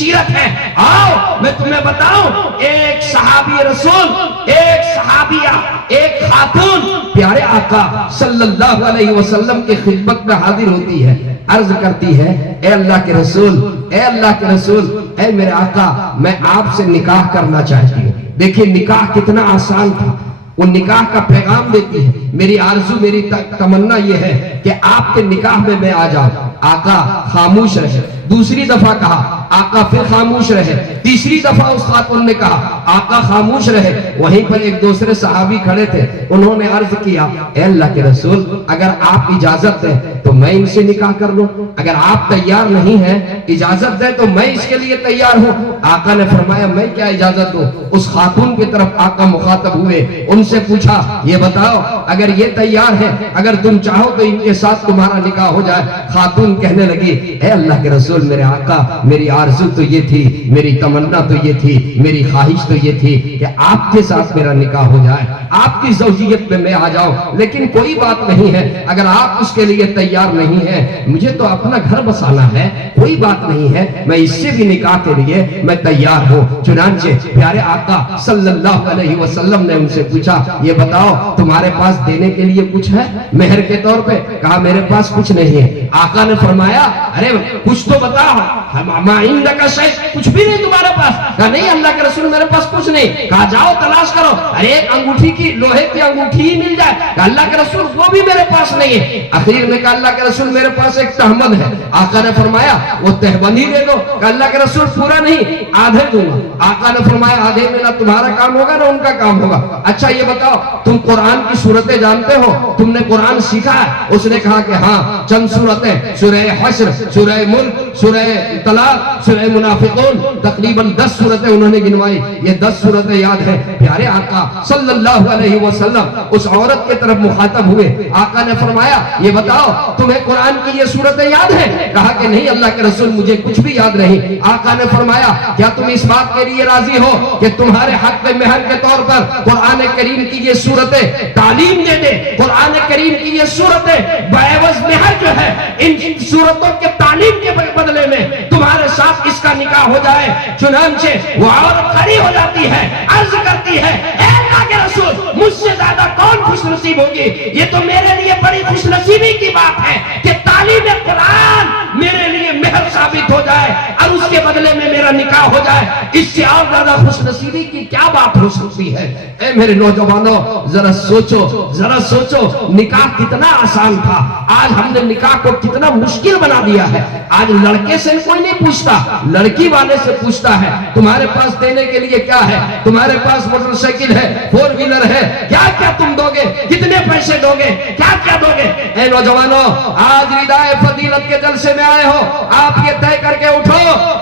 سیرت ہے. آؤ میں تمہیں بتاؤں, ایک صحابی رسول, ایک صحابیہ, ایک خاتون پیارے آقا صلی اللہ علیہ وسلم کی خدمت میں حاضر ہوتی ہے, عرض کرتی ہے اے اللہ کے رسول, اے اللہ کے رسول, اے میرے آقا میں آپ سے نکاح کرنا چاہتی ہوں. دیکھیں نکاح کتنا آسان تھا, وہ نکاح کا پیغام دیتی ہے, میری آرزو میری تمنا یہ ہے کہ آپ کے نکاح میں میں آ جاؤں. آقا خاموش رہے, دوسری دفعہ کہا, آقا پھر خاموش رہے, تیسری دفعہ اس خاتون نے کہا آقا خاموش رہے. وہیں پر ایک دوسرے صحابی کھڑے تھے, انہوں نے عرض کیا اے اللہ کے رسول اگر آپ اجازت دیں تو میں ان سے نکاح کر لوں, اگر آپ تیار نہیں ہیں اجازت دیں تو میں اس کے لیے تیار ہوں. آقا نے فرمایا میں کیا اجازت دوں. اس خاتون کی طرف آقا مخاطب ہوئے, ان سے پوچھا یہ بتاؤ اگر یہ تیار ہے, اگر تم چاہو تو ان کے ساتھ تمہارا نکاح ہو جائے. خاتون کہنے لگی اے اللہ کے رسول میرے آقا میری آرزو تو یہ تھی, میری تمنا تو یہ تھی, میری خواہش تو یہ تھی کہ آپ کے ساتھ میرا نکاح ہو جائے, آپ کی زوجیت میں میں آ جاؤں, لیکن کوئی بات نہیں ہے اگر آپ اس کے لیے تیار نہیں ہیں, مجھے تو اپنا گھر بسانا ہے, کوئی بات نہیں ہے, میں اس سے بھی نکاح کے لیے میں تیار ہوں. چنانچہ پیارے آقا صلی اللہ علیہ وسلم نے ان سے پوچھا یہ بتاؤ تمہارے پاس دینے کے لیے کچھ ہے مہر کے طور پہ. کہا میرے پاس کچھ نہیں ہے. آقا نے فرمایا ارے کچھ تو بتاؤ, کچھ بھی نہیں تمہارے پاس. کہا نہیں اللہ کے رسول میرے پاس کچھ نہیں. کہا جاؤ تلاش کرو, ارے ایک انگوٹھی کی لوہے کی انگوٹھی ہی مل جائے. کہا اللہ کے رسول وہ بھی میرے پاس نہیں ہے. آخر میں کہا اللہ کے رسول میرے پاس ایک تہمد ہے. آقا نے فرمایا وہ تہمد ہی دے دو. کہا اللہ کے رسول پورا نہیں آدھے دوں گا. آقا نے فرمایا آدھے میں نہ تمہارا کام ہوگا نہ ان کا کام ہوگا. اچھا یہ بتاؤ تم قرآن کی سورتیں جانتے ہو, تم نے قرآن سیکھا ہے. اس نے کہا کہ ہاں چند سورتیں, سورہ حشر, سورہ ملک, سورہ طلاق, سورہ منافقون, تقریباً 10 سورتیں انہوں نے گنوائی. یہ 10 سورتیں یاد ہیں. پیارے آقا صلی اللہ علیہ وسلم اس عورت کے طرف مخاطب ہوئے. آقا نے فرمایا یہ بتاؤ تمہیں قرآن کی یہ سورتیں یاد ہیں. کہا کہ نہیں اللہ کے رسول مجھے کچھ بھی یاد نہیں. آقا نے فرمایا کیا تم اس بات کے لیے راضی ہو کہ تمہارے حق میں مہر کے طور پر قرآن کریم کی یہ سورتیں تعلیم دے دے, قرآن کریم کی یہ سورتیں بعوض مہر جو ہے ان سورتوں کے تعلیم کے بدلے میں تمہارے ساتھ اس کا نکاح ہو جائے. چنانچہ وہ عورت کھڑی ہو جاتی ہے, عرض کرتی ہے اے اللہ کے رسول مجھ سے زیادہ کون خوش نصیب ہوگی. یہ تو میرے لیے بڑی خوش نصیبی کی بات ہے کہ تعلیم قرآن میرے لیے مہر ثابت ہو جائے اور اس کے بدلے میں میرا نکاح ہو جائے. اس سے اور زیادہ خوش نصیبی کی کیا بات ہو سکتی ہے. اے میرے نوجوانوں ذرا سوچو, ذرا سوچو نکاح کتنا آسان تھا, آج ہم نے نکاح کو کتنا مشکل بنا دیا ہے. آج لڑکے سے کوئی نہیں پوچھتا, لڑکی والے سے پوچھتا ہے تمہارے پاس دینے کے لیے کیا ہے, تمہارے پاس موٹر سائیکل ہے, 4 ویلر ہے, کیا کیا تم دو گے, کتنے پیسے دو گے, کیا کیا دو گے. اے نوجوانوں آج ردائے فضیلت کے جلسے میں آئے ہو, آپ یہ طے کر کے اٹھو,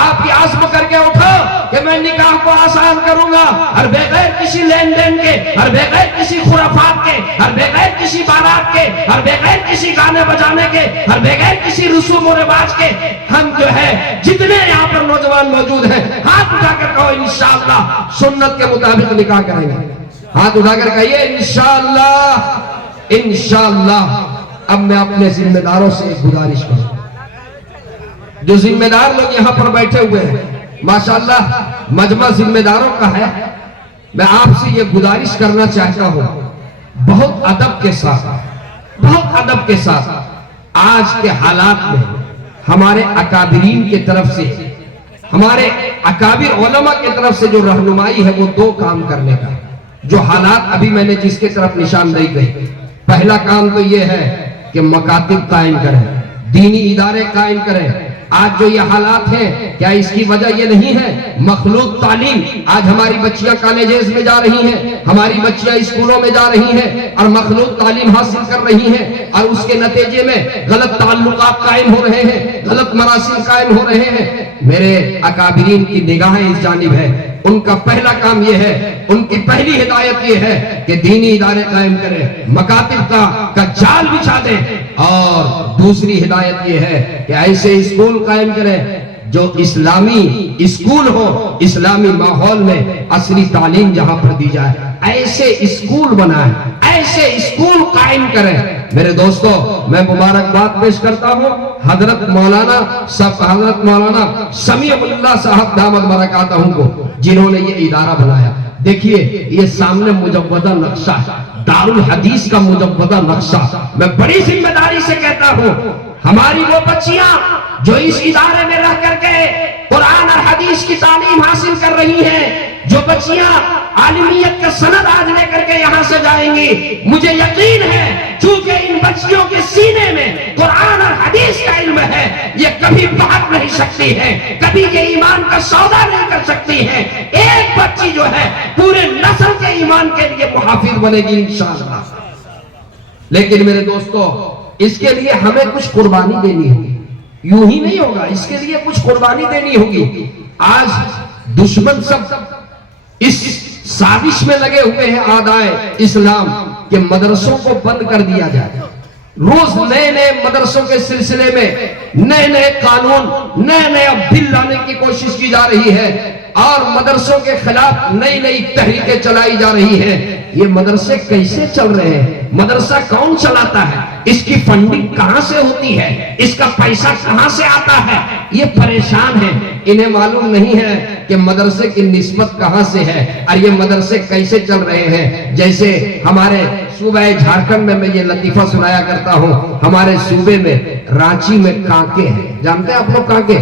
آپ یہ عزم کر کے اٹھو کہ میں نکاح کو آسان کروں گا, اور بغیر کسی لین دین کے, اور بغیر کسی خرافات کے, اور بغیر کسی بارات کے, اور بغیر کسی گانے بجانے کے, اور بغیر کسی رسوم و رواج کے, ہم جو ہے جتنے یہاں پر نوجوان موجود ہیں ہاتھ اٹھا کر کہو انشاءاللہ سنت کے مطابق نکاح کریں گے. ہاتھ اٹھا کر کہیے انشاءاللہ, انشاءاللہ. اب میں اپنے ذمہ داروں سے ایک گزارش کروں, جو ذمہ دار لوگ یہاں پر بیٹھے ہوئے ہیں, ماشاءاللہ مجمع ذمہ داروں کا ہے, میں آپ سے یہ گزارش کرنا چاہتا ہوں بہت ادب کے ساتھ, بہت ادب کے ساتھ. آج کے حالات میں ہمارے اکابرین کی طرف سے, ہمارے اکابر علماء کی طرف سے جو رہنمائی ہے وہ 2 کام کرنے کا. جو حالات ابھی میں نے جس کے طرف نشاندہی کی, پہلا کام تو یہ ہے کہ مکاتب قائم کریں, دینی ادارے قائم کریں. آج جو یہ حالات ہیں کیا اس کی وجہ یہ نہیں ہے مخلوط تعلیم. آج ہماری بچیاں کالجز میں جا رہی ہیں, ہماری بچیاں اسکولوں میں جا رہی ہیں اور مخلوط تعلیم حاصل کر رہی ہیں, اور اس کے نتیجے میں غلط تعلقات قائم ہو رہے ہیں, غلط مراسم قائم ہو رہے ہیں. میرے اکابرین کی نگاہیں اس جانب ہے. ان کا پہلا کام یہ ہے, ان کی پہلی ہدایت یہ ہے کہ دینی ادارے قائم کریں, مکاتب کا جال بچھا دیں. اور دوسری ہدایت یہ ہے کہ ایسے اسکول قائم کریں جو اسلامی اسکول ہو, اسلامی ماحول میں اصلی تعلیم جہاں پر دی جائے. ایسے اسکول بنائیں، ایسے اسکول قائم کریں۔ میرے دوستو، میں مبارکباد پیش کرتا ہوں حضرت مولانا سمیع اللہ صاحب دامت برکاتہم کو، جنہوں نے یہ ادارہ بنایا۔ دیکھیے یہ سامنے مجودہ نقشہ ہے، دارالحدیث کا مجودہ نقشہ۔ میں بڑی ذمہ داری سے کہتا ہوں، ہماری وہ بچیاں جو اس ادارے میں رہ کر کے قرآن اور حدیث کی تعلیم حاصل کر رہی ہیں، جو بچیاں عالمیت کا سند آج لے کر کے یہاں سے جائیں گی، مجھے یقین ہے چونکہ ان بچیوں کے سینے میں قرآن اور حدیث کا علم ہے، یہ کبھی بھاگ نہیں سکتی ہے، کبھی یہ ایمان کا سودا نہیں کر سکتی ہے۔ ایک بچی جو ہے پورے نسل کے ایمان کے لیے محافظ بنے گی انشاءاللہ۔ لیکن میرے دوستو، اس کے لیے ہمیں کچھ قربانی دینی ہوگی، یوں ہی نہیں ہوگا، اس کے لیے کچھ قربانی دینی ہوگی۔ آج دشمن سب اس سازش میں لگے ہوئے ہیں اعدائے اسلام کہ مدرسوں کو بند کر دیا جائے۔ روز نئے نئے مدرسوں کے سلسلے میں نئے نئے قانون، نئے نئے بل لانے کی کوشش کی جا رہی ہے، اور مدرسوں کے خلاف نئی نئی تحریکیں چلائی جا رہی ہیں۔ یہ مدرسے کیسے چل رہے ہیں؟ مدرسہ کون چلاتا ہے؟ اس کی فنڈنگ کہاں سے ہوتی ہے؟ اس کا پیسہ کہاں سے آتا ہے؟ یہ پریشان ہیں، انہیں معلوم نہیں ہے کہ مدرسے کی نسبت کہاں سے ہے اور یہ مدرسے کیسے چل رہے ہیں۔ جیسے ہمارے صوبہ جھارکھنڈ میں یہ لطیفہ سنایا کرتا ہوں، ہمارے صوبے میں رانچی میں کانکے ہیں، جانتے ہیں آپ لوگ کانکے؟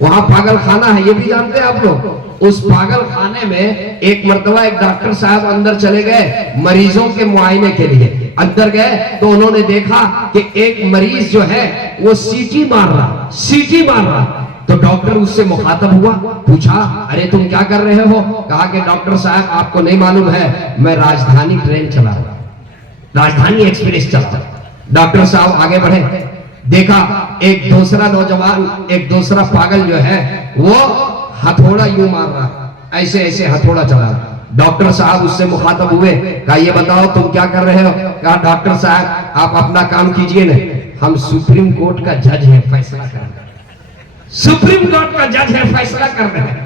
وہاں پاگل خانہ ہے، یہ بھی جانتے ہیں آپ لوگ؟ اس پاگل خانے میں ایک مرتبہ ایک ڈاکٹر صاحب اندر چلے گئے مریضوں کے معائنے کے لیے۔ اندر گئے تو انہوں نے دیکھا کہ ایک مریض جو ہے وہ سیٹی مار رہا۔ تو ڈاکٹر اس سے مخاطب ہوا، پوچھا ارے تم کیا کر رہے ہو؟ کہا کہ ڈاکٹر صاحب آپ کو نہیں معلوم ہے میں راجدھانی ٹرین چلا رہا ہوں، راجدھانی ایکسپریس چلا رہا ہوں۔ ڈاکٹر صاحب آگے بڑھے، دیکھا ایک دوسرا نوجوان، ایک دوسرا پاگل جو ہے وہ ہتھوڑا یوں مار رہا، ایسے ایسے ہتھوڑا چلا رہا۔ ڈاکٹر صاحب اس سے مخاطب ہوئے، کہا یہ بتاؤ تم کیا کر رہے ہو؟ کہا ڈاکٹر صاحب آپ اپنا کام کیجئے نا، ہم سپریم کورٹ کا جج ہیں، فیصلہ کر رہے ہیں، سپریم کورٹ کا جج ہے، فیصلہ کر رہے ہیں۔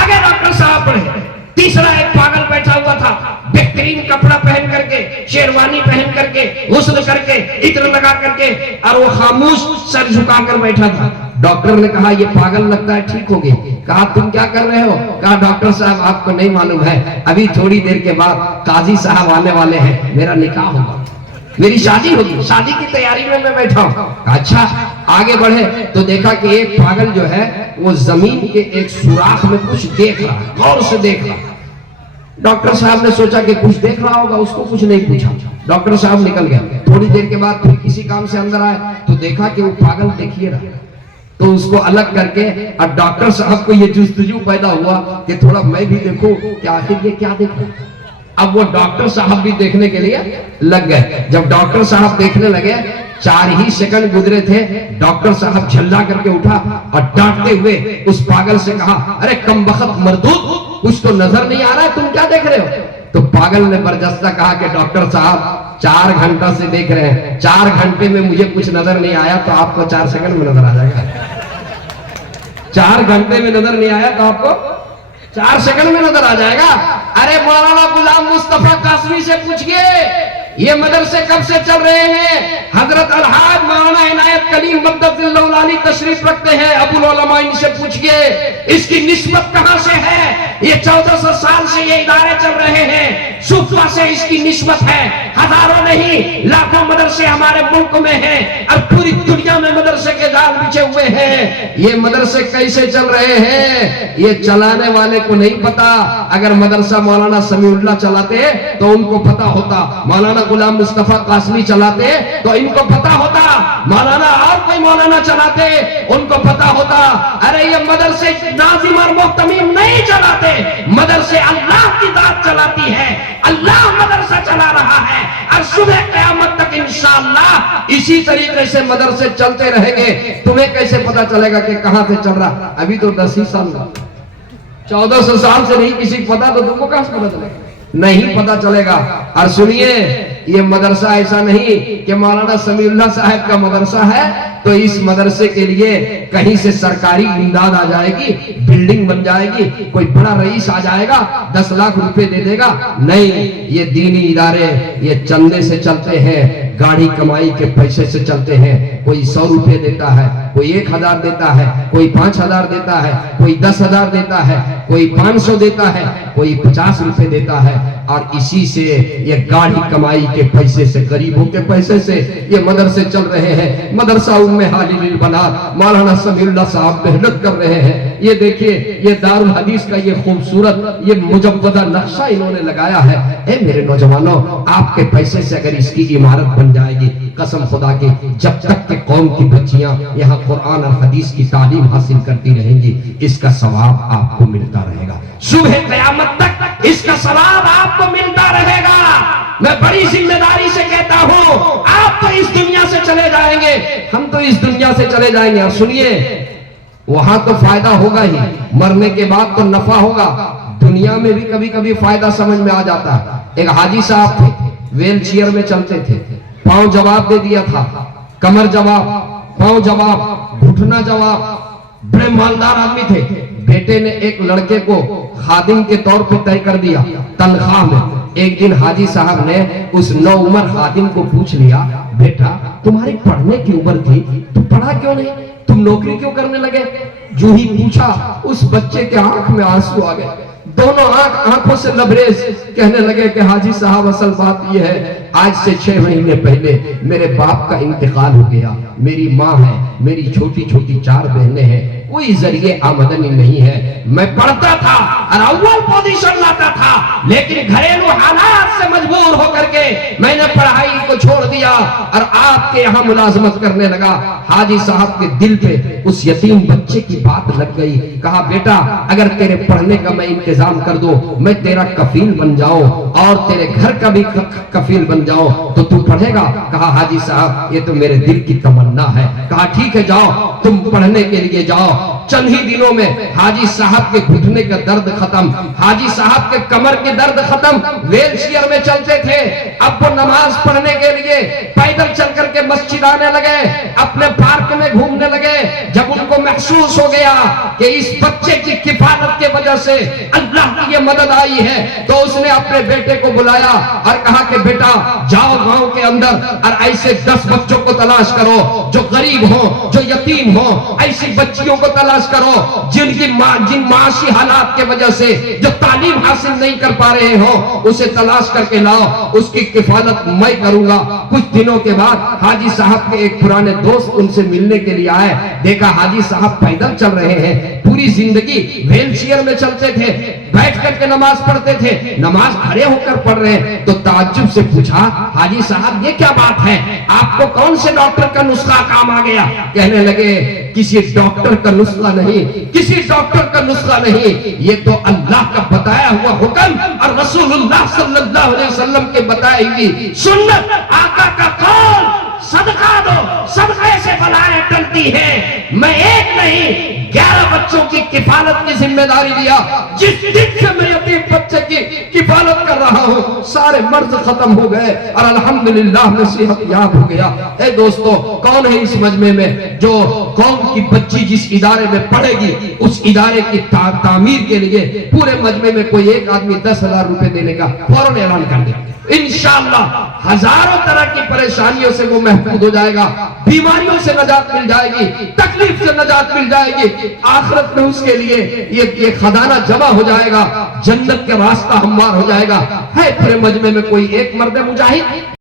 آگے ڈاکٹر صاحب بڑھے، تیسرا ایک پاگل بیٹھا ہوا تھا، بہترین کپڑا پہن کر کے، شیروانی پہن کر کے، غسل کر کے، عطر لگا کر کے، اور وہ خاموش سر جھکا کر بیٹھا تھا۔ ڈاکٹر نے کہا یہ پاگل لگتا ہے ٹھیک ہو گئی۔ کہا تم کیا کر رہے ہو؟ کہا ڈاکٹر صاحب آپ کو نہیں معلوم ہے ابھی تھوڑی دیر کے بعد قاضی صاحب آنے والے ہیں، میرا نکاح ہوگا، میری شادی ہوگی، شادی کی تیاری میں بیٹھا ہوں۔ اچھا آگے بڑھے تو دیکھا کہ ایک پاگل جو ہے وہ زمین کے ایک سوراخ میں کچھ دیکھ رہا، غور سے دیکھ رہا۔ ڈاکٹر صاحب نے سوچا کہ کچھ دیکھ رہا ہوگا، اس کو کچھ نہیں پوچھا، ڈاکٹر صاحب نکل گئے۔ تھوڑی دیر کے بعد پھر کسی کام سے اندر آئے تو دیکھا کہ وہ پاگل دیکھیے رہا، تو اس کو الگ کر کے، اور ڈاکٹر صاحب کو یہ جستجو پیدا ہوا کہ تھوڑا میں بھی دیکھوں کہ آخر یہ کیا دیکھ رہا ہے۔ اب وہ ڈاکٹر صاحب بھی دیکھنے کے لیے لگ گئے۔ جب ڈاکٹر صاحب دیکھنے لگے، 4 ہی سیکنڈ گزرے تھے، ڈاکٹر صاحب جھلا کر کے اٹھا اور ڈانٹتے ہوئے اس پاگل سے کہا ارے کمبخت مردود، کچھ تو نظر نہیں آ رہا ہے، تم کیا دیکھ رہے ہو؟ تو پاگل نے برجستہ کہا کہ ڈاکٹر صاحب 4 گھنٹہ سے دیکھ رہے ہیں، 4 گھنٹے میں مجھے کچھ نظر نہیں آیا تو آپ کو 4 سیکنڈ میں نظر آ جائے گا۔ 4 گھنٹے میں نظر نہیں آیا تو آپ کو 4 سیکنڈ میں نظر آ جائے گا۔ ارے مولانا غلام مصطفیٰ قاسمی سے پوچھئے یہ مدرسے کب سے چل رہے ہیں؟ حضرت الحاج مولانا عنایت کلیم مدد اللہ علی تشریف رکھتے ہیں، ابو العلماء ان سے پوچھئے اس کی نسبت کہاں سے ہے؟ یہ 1400 سال سے یہ ادارے چل رہے ہیں، صوفہ سے اس کی نسبت ہے، ہزاروں نہیں لاکھوں مدرسے ہمارے ملک میں ہیں اور پوری دنیا میں مدرسے کے جال بچھے ہوئے ہیں۔ یہ مدرسے کیسے چل رہے ہیں یہ چلانے والے کو نہیں پتا۔ اگر مدرسہ مولانا سمیع اللہ چلاتے تو ان کو پتا ہوتا، مولانا غلام مصطفیٰ قاسمی چلاتے تو ان کو پتا ہوتا، مولانا اور کوئی مولانا چلاتے ان کو پتا ہوتا۔ ارے یہ مدرسے ناظم اور محتمیم نہیں چلاتے، مدرسے اللہ کی ذات چلاتی ہے، اللہ مدرسہ چلا رہا ہے، اور صبح قیامت تک انشاءاللہ اسی طریقے سے مدرسے چلتے رہیں گے۔ تمہیں کیسے پتا چلے گا کہ کہاں سے چل رہا؟ ابھی تو 10 ہی سال کا، 1400 سال سے نہیں کسی کو پتا، تو تم کو کہاں سے پتا چلے گا؟ نہیں پتا چلے گا۔ اور سنیے یہ مدرسہ ایسا نہیں کہ مولانا سمیع اللہ صاحب کا مدرسہ ہے تو اس مدرسے کے لیے کہیں سے سرکاری امداد آ جائے گی، بلڈنگ بن جائے گی، کوئی بڑا رئیس آ جائے گا 10 لاکھ روپے دے دے گا. نہیں، یہ دینی ادارے یہ چندے سے چلتے ہیں، گاڑی کمائی کے پیسے سے چلتے ہیں. کوئی 100 روپے دیتا ہے، کوئی 1000 دیتا ہے، کوئی 5000 دیتا ہے، کوئی 10,000 دیتا ہے، کوئی 500 دیتا ہے، کوئی 50 روپے دیتا ہے. اور اسی سے یہ گاڑی کمائی کے پیسے سے، غریبوں کے پیسے سے یہ مدرسے چل رہے ہیں. مدرسہ ام حالی للبنات مولانا سمیع اللہ صاحب محنت کر رہے ہیں. یہ دیکھیے، یہ دارالحدیث کا یہ خوبصورت یہ مجودہ نقشہ انہوں نے لگایا ہے. اے میرے نوجوانوں، آپ کے پیسے سے اگر اس کی عمارت بن جائے گی، قسم خدا کی، جب تک کہ قوم کی بچیاں یہاں قرآن اور حدیث کی تعلیم حاصل کرتی رہیں گی، اس کا ثواب آپ کو ملتا رہے گا. صبح قیامت تک اس کا ثواب آپ کو ملتا رہے گا. میں بڑی ذمہ داری سے کہتا ہوں، آپ تو اس دنیا سے چلے جائیں گے، ہم تو اس دنیا سے چلے جائیں گے. اور سنیے، وہاں تو فائدہ ہوگا ہی، مرنے کے بعد تو نفع ہوگا. دنیا میں بھی کبھی کبھی فائدہ سمجھ میں آ جاتا ہے. ایک حاجی صاحب تھے، ویل چیئر میں چلتے تھے، پاؤں جواب دے دیا تھا، کمر جواب، پاؤں جواب، گھٹنا جواب. بڑے مالدار آدمی تھے. بیٹے نے ایک لڑکے کو خادم کے طور پہ طے کر دیا تنخواہ میں. ایک دن حاجی صاحب نے اس نوعمر خادم کو پوچھ لیا، بیٹا تمہاری پڑھنے کی عمر تھی، تو پڑھا کیوں نہیں، تم نوکری کیوں کرنے لگے؟ جو ہی پوچھا اس بچے کے آنکھ میں آنسو آ گئے، دونوں آنکھوں سے لبریز. کہنے لگے کہ حاجی صاحب اصل بات یہ ہے، آج سے 6 مہینے پہلے میرے باپ کا انتقال ہو گیا، میری ماں ہے، میری چھوٹی چھوٹی 4 بہنیں ہیں، کوئی ذریعے آمدنی نہیں ہے. میں پڑھتا تھا اور اول پوزیشن لاتا تھا، لیکن گھریلو حالات سے مجبور ہو کر کے میں نے پڑھائی کو چھوڑ دیا اور آپ کے یہاں ملازمت کرنے لگا. حاجی صاحب کے دل پہ اس یتیم بچے کی بات لگ گئی. کہا بیٹا اگر تیرے پڑھنے کا میں انتظام کر دوں، میں تیرا کفیل بن جاؤں اور تیرے گھر کا بھی کفیل بن جاؤں تو تو پڑھے گا؟ کہا حاجی صاحب یہ تو میرے دل کی تمنا ہے. کہا ٹھیک ہے، جاؤ تم پڑھنے کے لیے جاؤ. چند ہی دنوں میں حاجی صاحب کے گھٹنے کا درد ختم، حاجی صاحب کے کمر کے درد ختم. ویل چیئر میں چلتے تھے. اب وہ نماز پڑھنے کے لیے پیدل چل کر کے مسجد آنے لگے، اپنے پارک میں گھومنے لگے. جب ان کو محسوس ہو گیا کہ اس بچے کی کفالت کے وجہ سے اللہ کی یہ مدد آئی ہے، تو اس نے اپنے بیٹے کو بلایا اور کہا کہ بیٹا جاؤ گاؤں کے اندر اور ایسے 10 بچوں کو تلاش کرو جو غریب ہوں، جو یتیم ہوں. ایسی بچیوں کو تلاش کرو جن معاشی حالات کے وجہ سے جو تعلیم حاصل نہیں کر پا رہے ہوں، اسے تلاش کر کے لاؤ، اس کی کفالت میں کروں گا. کچھ دنوں کے بعد حاجی صاحب کے ایک پرانے دوست ان سے ملنے کے لیے آئے. دیکھا حاجی صاحب پیدل چل رہے ہیں، پوری زندگی ویل چیئر میں چلتے تھے، بیٹھ کر کے نماز پڑھتے تھے، نماز کھڑے ہو کر پڑھ رہے ہیں. تو تعجب سے پوچھا حاجی صاحب یہ کیا بات ہے، آپ کو کون سے ڈاکٹر کا نسخہ کام آ گیا؟ کہنے لگے کسی ڈاکٹر کا نسخہ نہیں، کسی ڈاکٹر کا نسخہ نہیں، یہ تو اللہ کا بتایا ہوا حکم اور رسول اللہ صلی اللہ علیہ وسلم کے بتائی ہوئی سنت، آقا کا قول. صدقہ دو، صدقے سے بلائیں ٹلتی ہیں. میں ایک نہیں 11 بچوں کی کفالت کی ذمہ داری لیا. جس دن سے میں یتیم بچے کی کفالت کر رہا ہوں سارے مرض ختم ہو گئے اور الحمدللہ میں صحت یاب ہو گیا. اے دوستو، کون ہے اس مجمع میں جو قوم کی بچی جس ادارے میں پڑھے گی اس ادارے کی تعمیر کے لیے پورے مجمع میں کوئی ایک آدمی 10,000 روپے دینے کا فوراً اعلان کر دے؟ انشاءاللہ ہزاروں طرح کی پریشانیوں سے وہ محفوظ ہو جائے گا، بیماریوں سے نجات مل جائے گی، تکلیف سے نجات مل جائے گی. آخرت میں اس کے لیے یہ خزانہ جمع ہو جائے گا، جنت کا راستہ ہموار ہو جائے گا. ہے پورے مجمع میں کوئی ایک مرد مجاہد؟